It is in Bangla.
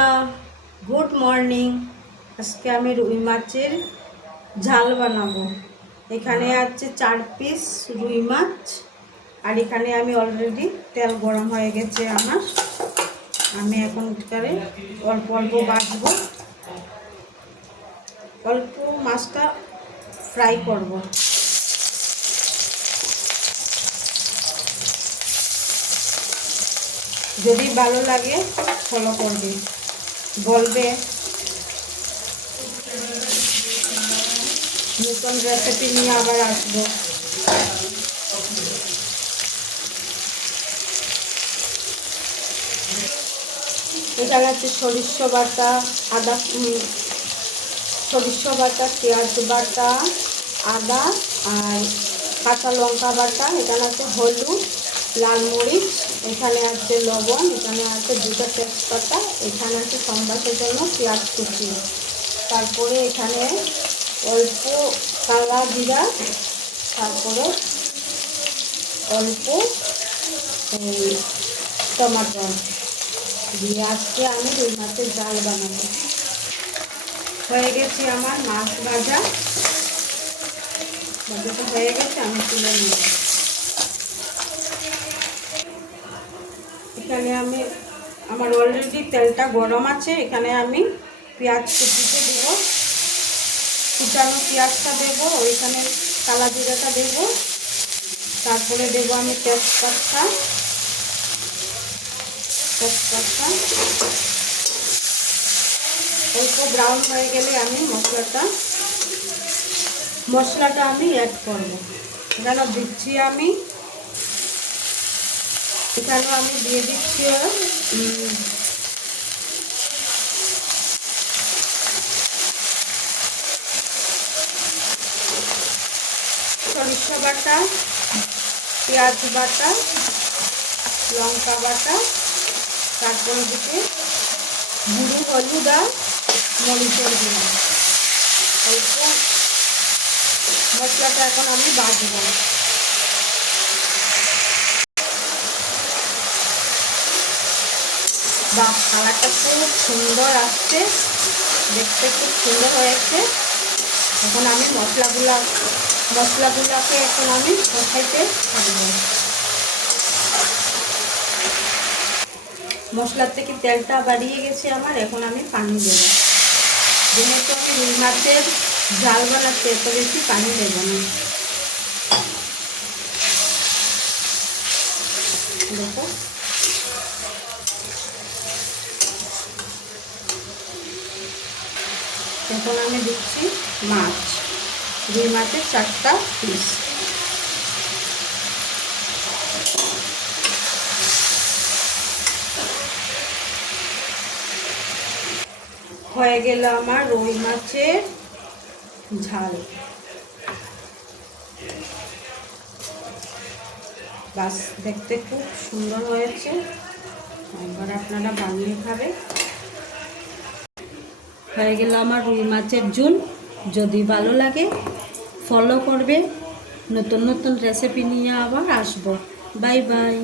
বন্ধুরা, গুড মর্নিং। আজকে আমি রুই মাছের ঝাল বানাবো। এখানে আছে 4 পিস রুই মাছ, আর এখানে আমি অলরেডি তেল গরম হয়ে গেছে আমার। আমি এখন অল্প অল্প বাছবো, অল্প মাছটা ফ্রাই করব। যদি ভালো লাগে ফলো করবে, বলবে। নতুন রেসিপি নিয়ে আবার আসবো। এখানে আছে সরিষা বাটা, সরিষা বাটা, পেঁয়াজ বাটা, আদা আর কাঁচা লঙ্কা বাটা। এখানে আছে হলুদ, লাল মরিচ, এখানে আছে লবণ, এখানে আছে 2টা তেজপাতা, এখানে আছে সম্বাসের জন্য পেঁয়াজ কুচি। তারপরে এখানে অল্প কালা জিরা, তারপরে অল্প টমাটো দিয়ে আজকে আমি রুই মাছের ঝাল বানাবো। হয়ে গেছে আমার মাছ ভাজা হয়ে গেছে, আমি তুলে নেব। এখানে আমার অলরেডি তেলটা গরম আছে। এখানে আমি পেঁয়াজ কুচিতে দেব, কুচানো পেঁয়াজটা দেবো, ওইখানে কালা জিরাটা দেবো, তারপরে দেবো আমি তেজপাতা। অল্প ব্রাউন হয়ে গেলে আমি মশলাটা আমি অ্যাড করবো। এখানে দিচ্ছি আমি দিয়ে দিচ্ছি সরিষা বাটা, পেঁয়াজ বাটা, লঙ্কা বাটা, তারপরে দিকে গুঁড়ো হলুদ আর মরিচের গুঁড়ো। অল্প মশলাটা এখন আমি বাটব। বাহ, কালারটা খুব সুন্দর আসছে, দেখতে খুব সুন্দর হয়েছে। এখন আমি মশলাগুলোকে এখন আমি কষাইতে থাকবো। মশলার থেকে তেলটা বাড়িয়ে গেছে আমার, এখন আমি পানি দেবো। যেহেতু আমি রুই মাছের ঝাল বানাচ্ছি, এত বেশি পানি দেব না। দেখো, এখন আমি দিচ্ছি রুই মাছের 4টা পিস। হয়ে গেল আমার রুই মাছের ঝাল। বাস, দেখতে খুব সুন্দর হয়েছে। এবার আপনারা বানিয়ে খাবে। হয়ে গেল আমার রুই মাছের ঝোল। যদি ভালো লাগে ফলো করবে, নতুন নতুন রেসিপি নিয়ে আবার আসবো। Bye bye.